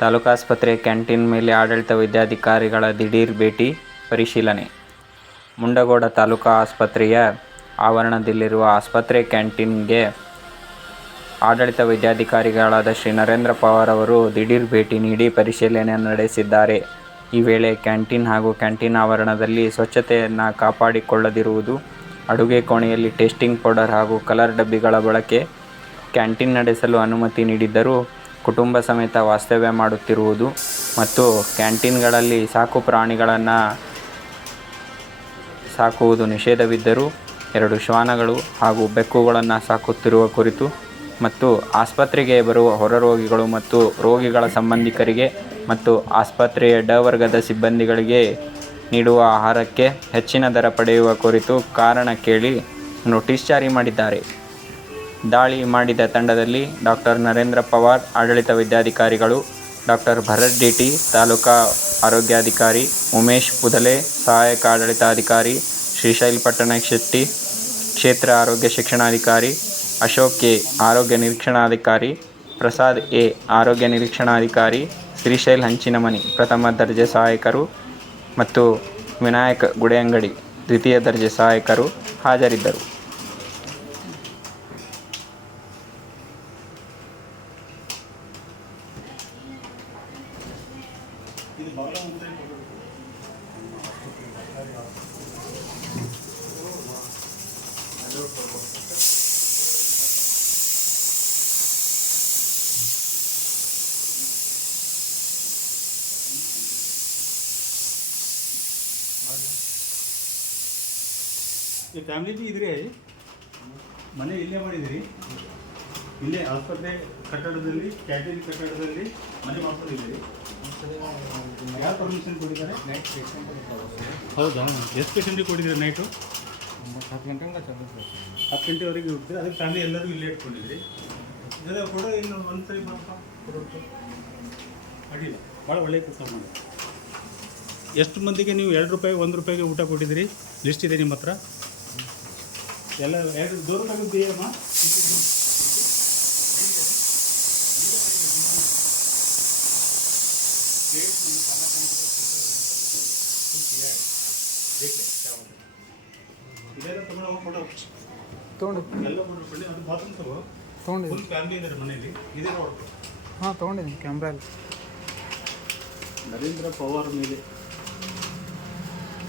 ತಾಲೂಕಾಸ್ಪತ್ರೆ canteen ಮೇಲೆ ಆಡಳಿತ ವೈದ್ಯಾಧಿಕಾರಿಗಳ ದಿಢೀರ್ ಭೇಟಿ ಪರಿಶೀಲನೆ ಮುಂಡಗೋಡ ತಾಲೂಕಾ ಆಸ್ಪತ್ರೆಯ ಆವರಣದಲ್ಲಿರುವ ಆಸ್ಪತ್ರೆ ಕ್ಯಾಂಟೀನ್ಗೆ ಆಡಳಿತ ವೈದ್ಯಾಧಿಕಾರಿಗಳಾದ ಶ್ರೀ ನರೇಂದ್ರ ಪವಾರ್ ಅವರು ದಿಢೀರ್ ಭೇಟಿ ನೀಡಿ ಪರಿಶೀಲನೆ ನಡೆಸಿದ್ದಾರೆ. ಈ ವೇಳೆ ಕ್ಯಾಂಟೀನ್ ಹಾಗೂ ಕ್ಯಾಂಟೀನ್ ಆವರಣದಲ್ಲಿ ಸ್ವಚ್ಛತೆಯನ್ನು ಕಾಪಾಡಿಕೊಳ್ಳದಿರುವುದು, ಅಡುಗೆ ಕೋಣೆಯಲ್ಲಿ ಟೇಸ್ಟಿಂಗ್ ಪೌಡರ್ ಹಾಗೂ ಕಲರ್ ಡಬ್ಬಿಗಳ ಬಳಕೆ, ಕ್ಯಾಂಟೀನ್ ನಡೆಸಲು ಅನುಮತಿ ನೀಡಿದ್ದರೂ ಕುಟುಂಬ ಸಮೇತ ವಾಸ್ತವ್ಯ ಮಾಡುತ್ತಿರುವುದು ಮತ್ತು ಕ್ಯಾಂಟೀನ್ಗಳಲ್ಲಿ ಸಾಕು ಪ್ರಾಣಿಗಳನ್ನು ಸಾಕುವುದು ನಿಷೇಧವಿದ್ದರೂ ಎರಡು ಶ್ವಾನಗಳು ಹಾಗೂ ಬೆಕ್ಕುಗಳನ್ನು ಸಾಕುತ್ತಿರುವ ಕುರಿತು ಮತ್ತು ಆಸ್ಪತ್ರೆಗೆ ಬರುವ ಹೊರರೋಗಿಗಳು ಮತ್ತು ರೋಗಿಗಳ ಸಂಬಂಧಿಕರಿಗೆ ಮತ್ತು ಆಸ್ಪತ್ರೆಯ ಡ ವರ್ಗದ ಸಿಬ್ಬಂದಿಗಳಿಗೆ ನೀಡುವ ಆಹಾರಕ್ಕೆ ಹೆಚ್ಚಿನ ದರ ಪಡೆಯುವ ಕುರಿತು ಕಾರಣ ಕೇಳಿ ನೋಟಿಸ್ ಜಾರಿ ಮಾಡಿದ್ದಾರೆ. ದಾಳಿ ಮಾಡಿದ ತಂಡದಲ್ಲಿ ಡಾಕ್ಟರ್ ನರೇಂದ್ರ ಪವಾರ್ ಆಡಳಿತ ವಿದ್ಯಾಧಿಕಾರಿಗಳು ಡಾಕ್ಟರ್ ಭರತ್ ಡಿಟಿ ತಾಲೂಕಾ ಆರೋಗ್ಯಾಧಿಕಾರಿ, ಉಮೇಶ್ ಪುದಲೆ ಸಹಾಯಕ ಆಡಳಿತಾಧಿಕಾರಿ, ಶ್ರೀಶೈಲ್ ಪಟ್ಟಣಶೆಟ್ಟಿ ಕ್ಷೇತ್ರ ಆರೋಗ್ಯ ಶಿಕ್ಷಣಾಧಿಕಾರಿ, ಅಶೋಕ್ ಎ ಆರೋಗ್ಯ ನಿರೀಕ್ಷಣಾಧಿಕಾರಿ, ಪ್ರಸಾದ್ ಎ ಆರೋಗ್ಯ ನಿರೀಕ್ಷಣಾಧಿಕಾರಿ, ಶ್ರೀಶೈಲ್ ಹಂಚಿನಮನಿ ಪ್ರಥಮ ದರ್ಜೆ ಸಹಾಯಕರು ಮತ್ತು ವಿನಾಯಕ ಗುಡೆಯಂಗಡಿ ದ್ವಿತೀಯ ದರ್ಜೆ ಸಹಾಯಕರು ಹಾಜರಿದ್ದರು. ಈ ಫ್ಯಾಮಿಲಿ ಇದ್ರಿ ಮನೆ ಇಲ್ಲೇ ಮಾಡಿದಿರಿ ಇಲ್ಲೇ ಆಸ್ಪತ್ರೆ ಕಟ್ಟಡದಲ್ಲಿ, ಕ್ಯಾಂಟೀನ್ ಕಟ್ಟಡದಲ್ಲಿ ಮನೆ ಮಾಡ್ಕೊಂಡಿದ್ದೀರಿ ಯಾವ ಪರ್ಮಿಷನ್ ಕೊಟ್ಟಿದ್ದಾರೆ? ನೈಟ್ ಹೌದಾ? ಎಷ್ಟು ಪೇಷಂಟಿಗೆ ಕೊಟ್ಟಿದ್ದೀರಿ ನೈಟು ಹತ್ತು ಗಂಟೆ ಹತ್ತು ಗಂಟೆವರೆಗೆ ಇರ್ತೀರಿ ಅದಕ್ಕೆ ಫ್ಯಾಮಿಲಿ ಎಲ್ಲರೂ ಇಲ್ಲೇ ಇಟ್ಕೊಂಡಿದ್ರಿ ಇದೆಲ್ಲ ಕೂಡ ಇನ್ನು ಒಂದ್ಸರಿ ಮಾಡಪ್ಪ ಅಡ್ಡಿಲ್ಲ ಭಾಳ ಒಳ್ಳೆಯ ಕೆಲಸ ಮಾಡಿ ಎಷ್ಟು ಮಂದಿಗೆ ನೀವು ಎರಡು ರೂಪಾಯಿ ಒಂದು ರೂಪಾಯಿಗೆ ಊಟ ಕೊಟ್ಟಿದ್ದೀರಿ? ಲಿಸ್ಟ್ ಇದೆ ನಿಮ್ಮ ಹತ್ರ. ಎಲ್ಲ ಎರಡು ದೂರ ತಗೊಂಡು ತೊಗೊಂಡು. ಎಲ್ಲ ಅದು ಬಾತ್ರೂಮ್ ತಗೋ. ತೊಗೊಂಡಿದ್ದೀನಿ. ಫುಲ್ ಫ್ಯಾಮಿಲಿ ಇದ್ದಾರೆ ಮನೆಯಲ್ಲಿ. ಇದೇ ನೋಡ್ಬೇಕು ಹಾಂ ತೊಗೊಂಡಿದ್ದೀನಿ ಕ್ಯಾಮ್ರಾ ನರೇಂದ್ರ ಪವಾರ್ ಮೇಲೆ.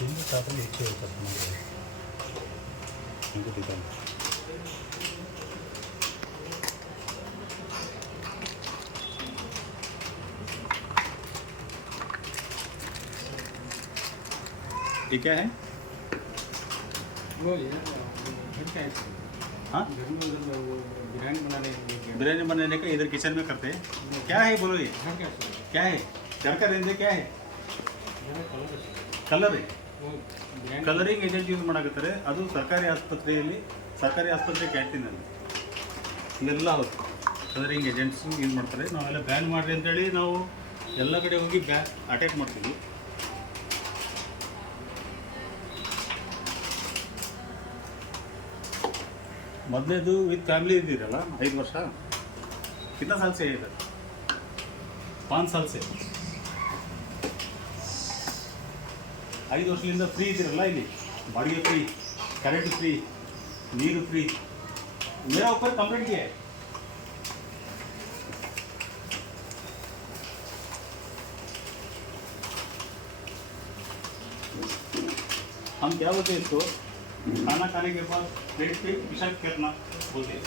ఎక్కువ ये क्या है? वो बिरयानी हाँ? बनाने बिरयानी बनाने का इधर किचन में करते हैं। क्या है बोलो ये? क्या है? घर का रेंज क्या है। कलर है। ಕಲರಿಂಗ್ ಏಜೆಂಟ್ ಯೂಸ್ ಮಾಡಾಕತ್ತಾರೆ. ಅದು ಸರ್ಕಾರಿ ಆಸ್ಪತ್ರೆಯಲ್ಲಿ, ಸರ್ಕಾರಿ ಆಸ್ಪತ್ರೆ ಕ್ಯಾಂಟೀನಲ್ಲಿ ಇಲ್ಲೆಲ್ಲ ಹೌದು. ಕಲರಿಂಗ್ ಏಜೆಂಟ್ಸು ಯೂಸ್ ಮಾಡ್ತಾರೆ. ನಾವೆಲ್ಲ ಬ್ಯಾನ್ ಮಾಡಿರಿ ಅಂತೇಳಿ ನಾವು ಎಲ್ಲ ಕಡೆ ಹೋಗಿ ಬ್ಯಾ ಅಟ್ಯಾಕ್ ಮಾಡ್ತೀವಿ. ಮೊದಲೇದು ವಿತ್ ಫ್ಯಾಮಿಲಿ ಇದ್ದೀರಲ್ಲ, ಐದು ವರ್ಷ. ಕಿನ್ನ ಸಾಲ್ಸೆ ಇದೆ. ಪಾನ್ ಸಾಲ್ಸೆ. ಐದು ವರ್ಷದಿಂದ ಫ್ರೀ ಇದ್ದೀರಲ್ಲ ಇಲ್ಲಿ ಬಾಡಿಗೆ ಫ್ರೀ ಕರೆಂಟ್ ಫ್ರೀ ನೀರು ಫ್ರೀ मेरा ऊपर कंप्लेंट किया है हम क्या बोलते हैं इसको खाना खाने के बाद प्लेट पे पेशाब करना बोलते हैं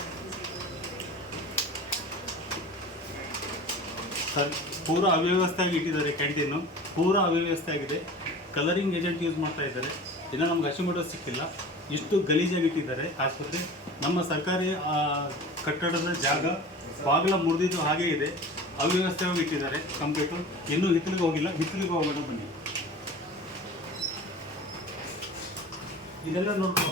सर ಪೂರ ಅವ್ಯವಸ್ಥೆಯಾಗಿ ಇಟ್ಟಿದ್ದಾರೆ ಕ್ಯಾಂಟೀನು ಪೂರ ಅವ್ಯವಸ್ಥೆ ಆಗಿದೆ ಕಲರಿಂಗ್ ಏಜೆಂಟ್ ಯೂಸ್ ಮಾಡ್ತಾ ಇದ್ದಾರೆ. ಇನ್ನೂ ನಮ್ಗೆ ಹಸಿಮಟೋ ಸಿಕ್ಕಿಲ್ಲ. ಇಷ್ಟು ಗಲೀಜಾಗಿಟ್ಟಿದ್ದಾರೆ ಆಸ್ಪತ್ರೆ. ನಮ್ಮ ಸರ್ಕಾರಿ ಕಟ್ಟಡದ ಜಾಗ ಬಾಗಿಲ ಮುರಿದಿದ್ದು ಹಾಗೇ ಇದೆ. ಅವ್ಯವಸ್ಥೆಯಾಗಿ ಇಟ್ಟಿದ್ದಾರೆ ಕಂಪ್ಲೀಟು ಇನ್ನೂ ಹಿತ್ತಲಿಗೆ ಹೋಗಿಲ್ಲ. ಹಿತ್ತಲಿಗೆ ಹೋಗೋಣ ಬನ್ನಿ. ಇದೆಲ್ಲ ನೋಡ್ಕೋ